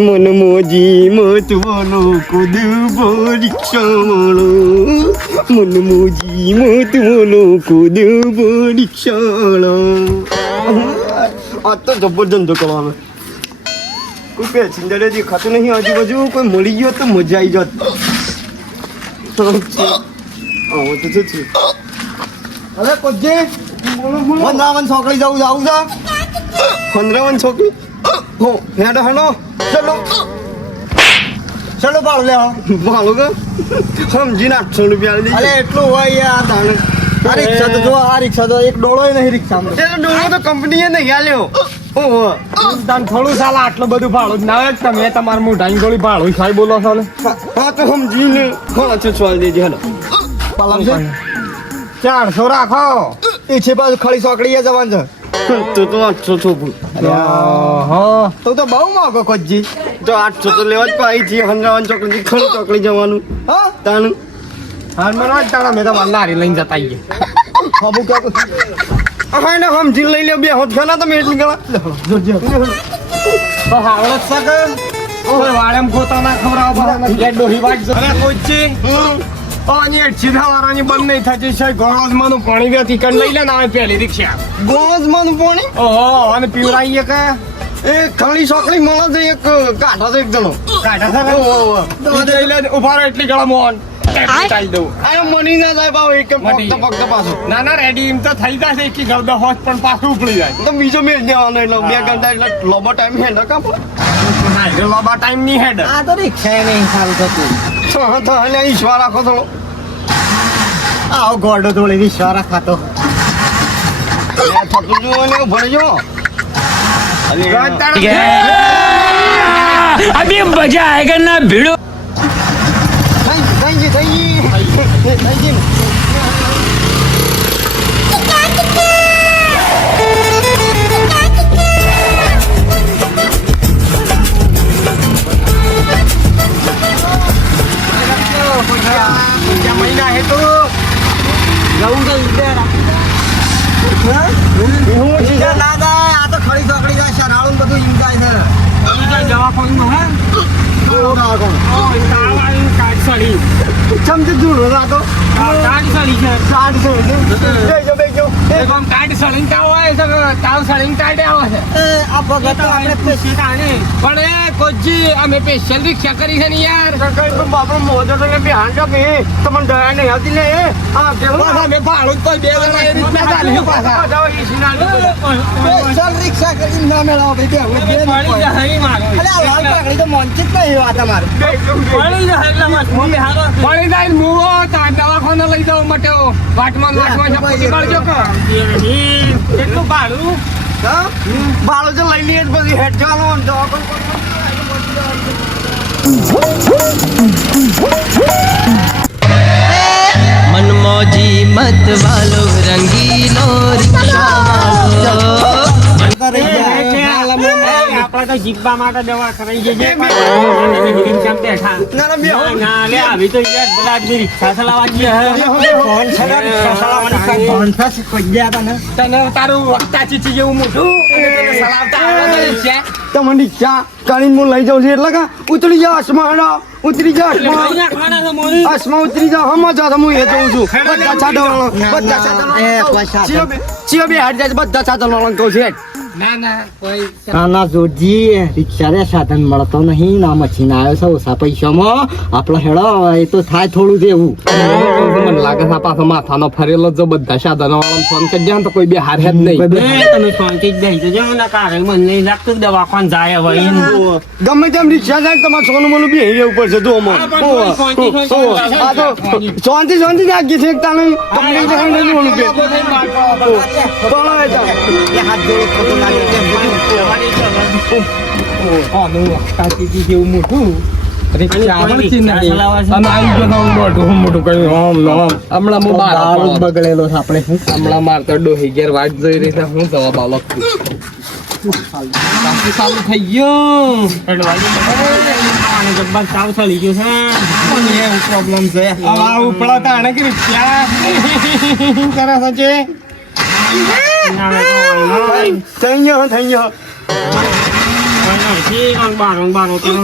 મન મોજી મત બોલો કુદબો રિક્ષાવાળો મન મોજી મત બોલો કુદબો રિક્ષાવાળો આ તો જબરજસ્ત ધંધો કરવાનો. કોઈ જે દેખાતું નહીં આજુબાજુ કોઈ મળી ગયો તો મજા આવી જાત. આવો તો શું છે? અરે કોજે પંદરાવન છોકરી જવું જવું છે? પંદરાવન છોકરી? હો હેડો હેડો ચલો ચલો ભાડું લે ભાડું કે સમજીને આઠસો રૂપિયા લઈ અરે એટલું હોય યાર તાણે આ રિક્ષા તો જો આ રિક્ષા તો એક ડોળો નહીં રિક્ષામાં તે તો તો કંપનીએ નહીં આલ્યો ઓહો તાન થોડું સાલ આટલું બધું ભાડું ના જ તમે તમારું મોઢાની ગોળી ભાડું સાહેબ બોલો છો ને હા તો સમજીને હા છે છોડ દેજે હેલો પાલમ છે ચારસો રાખો એ છે બાજુ ખડી સોકડીએ જવાનું છે તો તો આઠસો છોકરું હા. તો તો બહુ મોંઘો કોજી તો આઠસો તો લેવા જ પાઈ છે પંદરાવન ચોકડી ખરું ચોકડી જવાનું. હા. તાણ હાલ મને તાણા મેં તમારે લારી લઈને જતા આવીએ ખબુ કે હા ને સમજી લઈ લે બે હોત ખાના તમે એટલી ગળા. તો હાવડે જ શકે ઓય વાળેમ ગોતા ના ખવડાવો બે. ડોહી વાટ અરે કોચી ઓ ની સીધા વાળાની બંધ નહીં થતી છે. ગોળો જ પાણી વેતી કર લઈ લે ને આવે પહેલી રિક્ષા ગોજ મન પોણી? ઓહો અને પીવડાવીએ કે એ ખળી ચોકડી મળે છે એક કાઢા છે એક જણો. કાઢા છે લઈ લે ઊભા રહો એટલી ગળા મોહન મની ના થાય ભાવ એક. ફક્ત ફક્ત પાછો. ના ના રેડી એમ તો થઈ જશે એક ગરદા હોત પણ પાછું ઉપડી જાય. તો બીજો મેળ જવાનો એટલે બે ઘંટા એટલે લોબો ટાઈમ હેન્ડ કાપો ના લોબા ટાઈમની હેડ. આ તો રિક્ષા નહીં સારું થતું. તો ઈશ્વર રાખો થોડો. આવો ગોડો ધોળી વિશ્વારા ખાતો. થતું અને ભણજો અભી મજા આયગા ના ભીડો. મહિના હેતુ જવું તો હું ઈડર ના જાય આ તો ખડી ચોકડી જાય શરાળું બધું ઈમ જાય છે હે કાકો તાવાની કાટસળી ચમચી જુડો રાતો કાટસળી છે સાઠ છે તાવ છે. આ ભગત આપણે પેશી પણ એ કોજી અમે સ્પેશિયલ રિક્ષા કરી છે ને યાર. કઈ પણ બાપરો મોજો તો બે તમને દયા નહીં આવતી ને આ કેવું અમે ભાડું કોઈ બે જણા એ રીતના ચાલે. પાછા. જાઓ ઈ સિનારી રિક્ષા કરીને ના મેળાવો ભાઈ બે બે મળી જાય ઈ મારો. આ લાલ તો મોંચી નહીં વાત અમારે મળી જાય એટલે મત- મમ્મી હાલો. મળી જાય મુવો તાર દવાખાને લઈ જાવ મટો વાટમાં વાટમાં કે. કેટલું ભાડું મનમોજી મત વાલો રંગીલો રિક્ષા વાળો કાકા માટે દવા કરાઈ જજે જેવું મોઢું તને સલાવતા છે એટલે કે? ઉતરી જા અસમાડા ઉતરી જા અસમા અસમા એ જઉં છું. બધા સાધો બધા સાધો બધા સાધો લણ ના ના કોઈ ના ના જોજી રિક્ષા સાધન મળતો નહીં ના મશીન આવ્યો છે ઓછા પૈસામાં આપણો હેડો એ તો થાય થોડું જેવું મને લાગે છે પાછો માથાનો ફરેલો જો બધા સાધનો વાળાને ફોન કરી દે તો કોઈ બે હાર હે જ નહીં તમે શાંતિ જ બેસી જજો ને કારણ મને નહીં લાગતું કે જાય હવે ગમે તેમ રિક્ષા જાય તમારે સોનું મોનું બી હેરે ઉપર છે તો શાંતિ શાંતિ છે કે. હાથ જોડે હું જવાબ આલો ચાલુ થઈ ગયું ખાવાનું જબ્બર ગયું છે પ્રોબ્લેમ છે ઉપડા તાણે કે. થઈ ગયો થઈ ગયો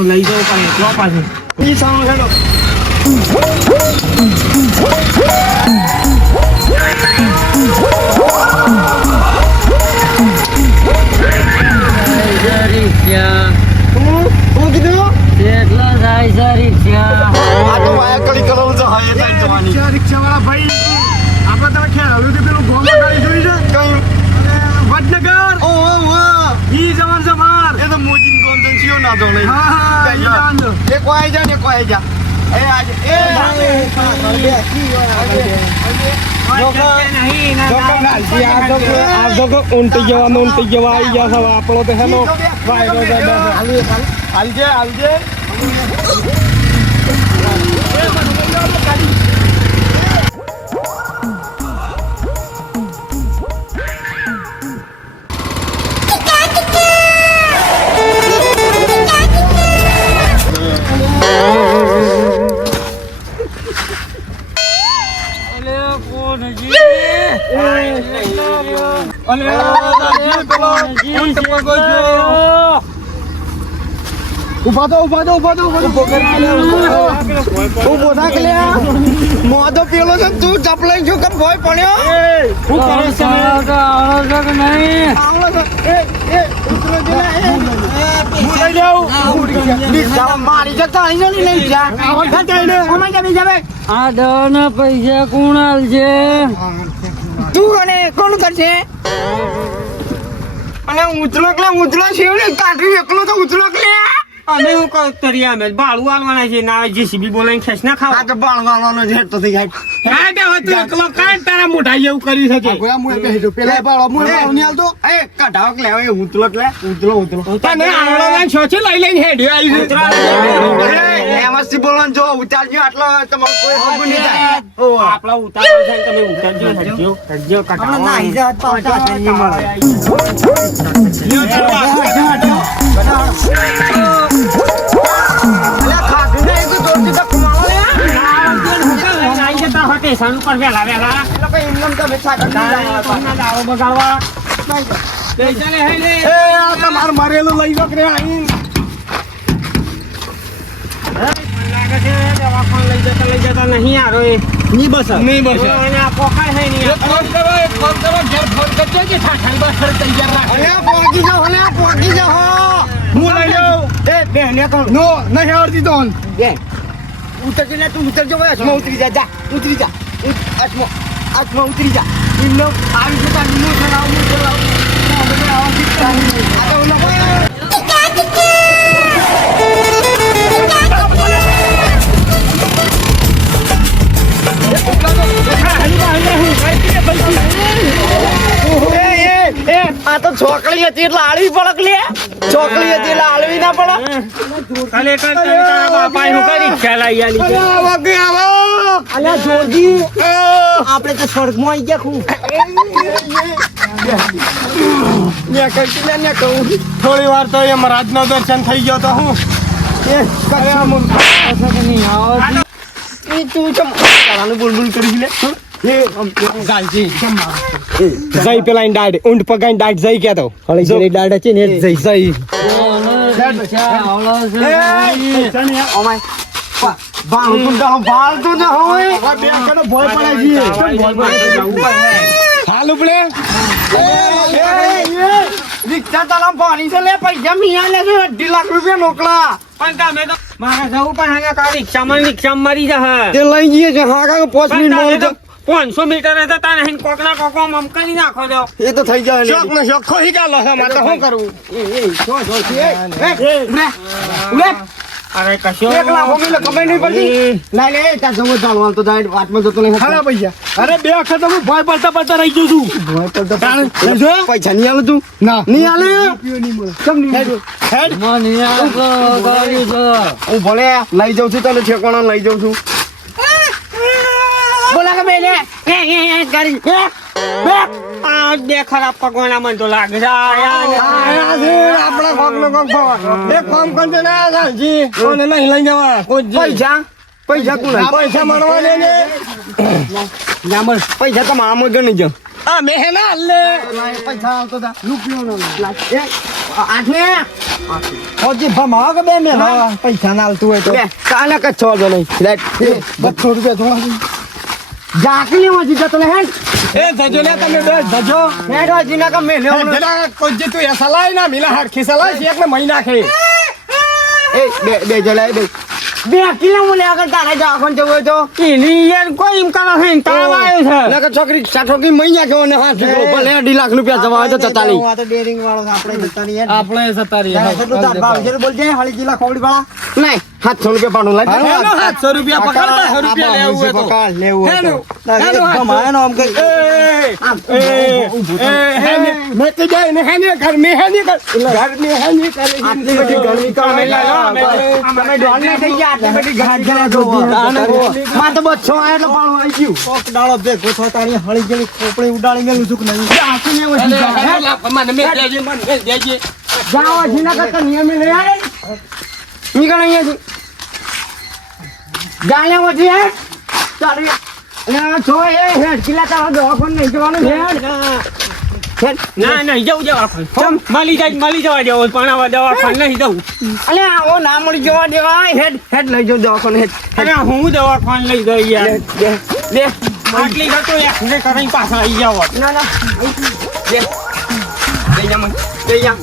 લઈ જવું પડે એટલો પાછું ઈ સામે હેડો હું હું કીધું આ તો વાયા કળી કરાવું છે હા એ સાઈડ જવાની. રિક્ષા રિક્ષા વાળા ભાઈ આપણે તમે ખ્યાલ આવ્યું કે પેલું ગોમ ગાડી જોઈ છે કયું વડનગર ઓ ઓ ઈ જવાન જમાર એ તો મોજીન ગોમ જન શિયો ના જો લઈ હા એ ઈ જવાન છે જા ને વાય જા એ આજે એ ઊંટી જવાનો ઊંટી જવા આવી ગયા સવા આપણો તો હેલો હાલજે હાલજે ઊભા તો ઊભા તો ઊભા તો ઊભો ઊભો થાક લે મોદો પેલો છે તું ચપલાઈ જો કે ભોય પડ્યો હું કરે છે આવલો છે એ એ ઉતરો જે ના એ હું લઈ જાઉં ડીસા મારી જતા અહીં નહીં લઈ જા આવલ ખાતે ને અમાય જા બીજા બે આ દવાના પૈસા કોણ આલશે તું અને કોણ કરશે અને ઉતરો કે ઉતલો છે કાઢી એકલો તો ઉતરો કે અમે શું કહું તરી અમે? બાળું આલવાના છે ના જેસીબી બોલાવીને ખેંચ ના આ ખાવા છે તો થઈ જાય. હા તે હવે એકલો કાંઈ તારા મોઢા જેવું કરી શકે ગોયા મુએ બેહી જો પેલા બાળો મુએ બાળો ની હાલતો એ કઢાવ લેવા એ ઉતલો કે ઉતલો ઉતલો. તને આવડોના છોછે લઈ લઈને હેડ્યો આવી છે. બોલવાનું જો ઉતારજો આટલો તમારે કોઈ હગું નહીં જાય આપણા ઉતારો છે તમે ઉતારજો ને તો લે ઉપર વહેલા વહેલા એટલે કઈ ઇન્કમ નહીં જાય તારા દાવો બગાડવા લઈ ચાલે હે એ આ તમાર મરેલું લઈ હું લઈ જાઉં એ બે ને નો નહીં આવડતી તો બે ઉતરજે ને તું ઉતરજો ભાઈ અસમાં ઉતરી જા જા ઉતરી જા. અસમાં અસમાં ઉતરી જા. ઇન્નો આવી જતા નિમો ચલાવ મુ ચલાવ આ તો આ છોકરી હતી એટલે આળવી પડક લે છોકરી હતી એટલે આળવી ના કાલે કર તને તારા બાપાએ હું કરી ખ્યાલ આવી આલી છે. આવો આવો. અલ્યા જોરજી. આપણે તો સ્વર્ગમાં આવી ગયા ખું ને કઈ ને કહું થોડી વાર તો એમ રાજનો દર્શન થઈ ગયો તો હું. એ કરે આમ એ તું ચમ બુલબુલ કરી લે. એ જઈ પેલા ડાડ ઊંટ પગાઈ ડાડ જઈ ક્યાં તો. હળી જેની છે ને જઈ. જઈ. હાલ ઉપડે રિક્ષા તારા પાણી છે લે પૈસા મિયા લે છે અઢી લાખ રૂપિયા મોકલા પણ તમે તો મારે જવું પણ હે કા રિક્ષામાં રિક્ષામાં મરી જા તે લઈ જઈએ છે પાંચ મિનિટ પાંચસો મીટર જતા નહીં કોક ના કોક આમ કરી નાખો છો. એ તો થઈ જાય શોખ ને શોખ ખોઈ ગાલો છે મારે તો શું કરવું? અરે કશો એક હોમી લે ખબર નહીં પડતી. ના લે તાર જવો ચાલવા તો દાડ વાતમાં જતો નહીં ખાલા પૈસા. અરે બે વખત હું ભય પડતા પડતા રહી ગયો છું. ભય પડતા પડતા. પૈસા નહીં આલું તું? ના. નહીં આલે? કેમ નહીં આલે હેડ. હું ભલે લઈ જાઉં છું તને ઠેકાણો લઈ જાઉં છું. બેલે એ એ એ કરી એ આ બે ખરાબ પગવાના મન તો લાગે છે. કોક કામ ને કોને નહીં લઈ જવા પૈસા? પૈસા તું લઈ? પૈસા મળવા દે ને. પૈસા તો નહીં જાવ આ મેહના લે પૈસા આવતો તા. રૂપિયો નો આઠને હજી ભમાવો કે બે ને પૈસા ના આલતું હોય તો. કાલે કે છો જો નહીં. બસો રૂપિયા થોડા જાકલી માં જીતા તને હેડ. એ જજો લે તમે બે જજો. હેડ જીના ના મેલે લે જલા કોઈ તું એ સલાય ના મિલા હરખી સલાય એક મહિના ખે એ બે બે જલાય બે. બે કિલો હું લે આગળ તારે જવા જવું તો. એની યાર કોઈ એમ કરો હે તાવ આવ્યો છે. નકર છોકરી છોકરી મહિના કેવો ને હાથ છોકરો ભલે અઢી લાખ રૂપિયા જવા હોય તો જતા નહીં આ તો ડેરિંગ વાળો આપણે જતા નહીં. આપણે સતારી કેટલું તાર ભાવ છે? બોલજે હાલી કિલા ખવડી વાળા. નહીં સાતસો રૂપિયા પાડું લાગે સાતસો રૂપિયા પકડ રૂપિયા લેવું હોય તો. પકડ, લેવું હોય તો. આમ કઈ. ગયા, ગયું. ખોપડી ઉડાડી મેલું છું હે? તારી- અને આ એ હેડ, કિલ્લા તારા દવાખાને નહીં જવાનું, હેડ. ના નહીં જવું દવાખાને મળી જાય મળી જવા દેવો પણ આવા દવાખાને નહીં જવું. અલે આવો ના મળી જવા દેવાય હેડ હેડ લઈ દવાખાને હેડ. અરે હું દવાખાને લઈ ગઈ યાર. લે આટલી કરીને પાછા આવી જાવ ના ના. જા મને. જા.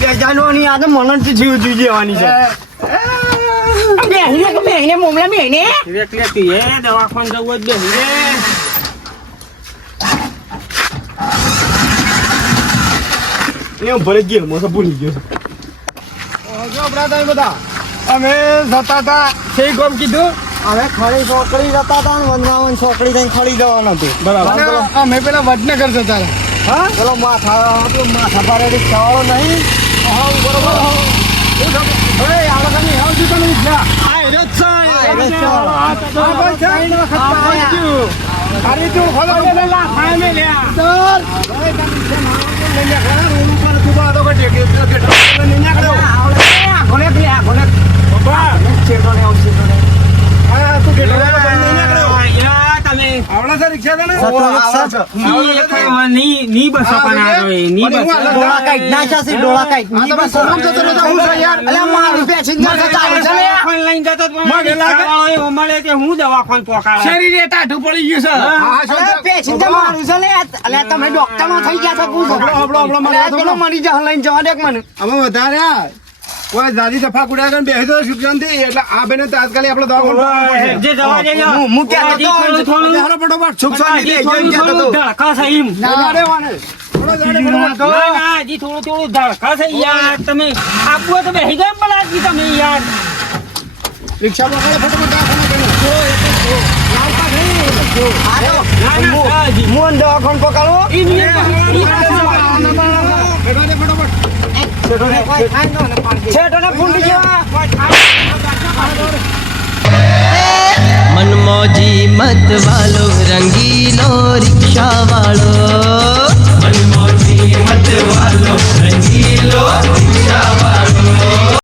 બે જાનવાની આ તો મનન જીવ જીવ જવાની છે. બેહીને બેહીને મોમલા બેહીને? તું એ દવાખાને જવું જ બેસી રે એ ભલે ગયો મોસો ભૂલી ગયો જો આપણા બધા અમે જતા હતા সেই ગોમ કીધું અમે ખડી છોકરી જતા હતા ને વંદરાવન છોકરી થઈને ખડી જવાનું હતું બરાબર અમે પેલા વડનગર જતા હતા હા પેલો માથા પેલો માથા ભારે રિક્ષા વાળો નહીં હા બરોબર હવે જા આ છે. આ છે. અરે તું ખબર લે લા ખાય મે લે સર હવે તમે છે માણસો લઈ લે ખરા રૂમ ઉપર તું આ તો કે ટેકે કે ટેકે નહીં નીકળ્યો ઘોડે પી આ ઘોડે બાબા છેટો ને આવું છેટો ને હા તું ટેકે નહીં નીકળ્યો યા તમે આવડા છે રિક્ષા ને સતો રિક્ષા. ની એક ની ની બસો પણ આવે ની બસો. ડોળા કાઢી નાખ્યા છે, ડોળા કાઢી. આ તમે શરમ જતો રહ્યો તો હું છે યાર. અલ્યા મારું પેસેન્જર તો ચાલે છે લે. દવાખાને જતો મને લાગે- રિક્ષાવાળો મળે કે હું દવાખાને પોકાડે શરીરે ટાઢું પડી ગયું છે. હા. પેસેન્જર મારું છે લે. અલ્યા તમે ડોક્ટર નો થઈ ગયા છો પૂછો. હબળો, હબળો, મને મરી જા લઈને જવા દે મને. અમે વધારે. કોઈ દાદી સફા કુડા કરીને બેસી દો સુખ શાંતિ એટલે આ બેને તાત્કાલિક આપણો જે હું- થોડું ફટોફટ. ધડકા છે એમ. તો વાને. થોડો જાડે ફટોફટ. થોડું ધડકા છે યાર. તમે આપવું તો બેસી તમે યાર. રિક્ષા પકડો ફટોફટ દવાખાને ના, મોહન દવાખાને પકડો ઈ નિયમ ઈ બેઠો દે ફટોફટ છેટો ને ફૂંડી જેવા મનમોજી મત વાલો રંગીલો રિક્ષા વાળો મનમોજી મત વાલો રંગીલો રિક્ષા વાળો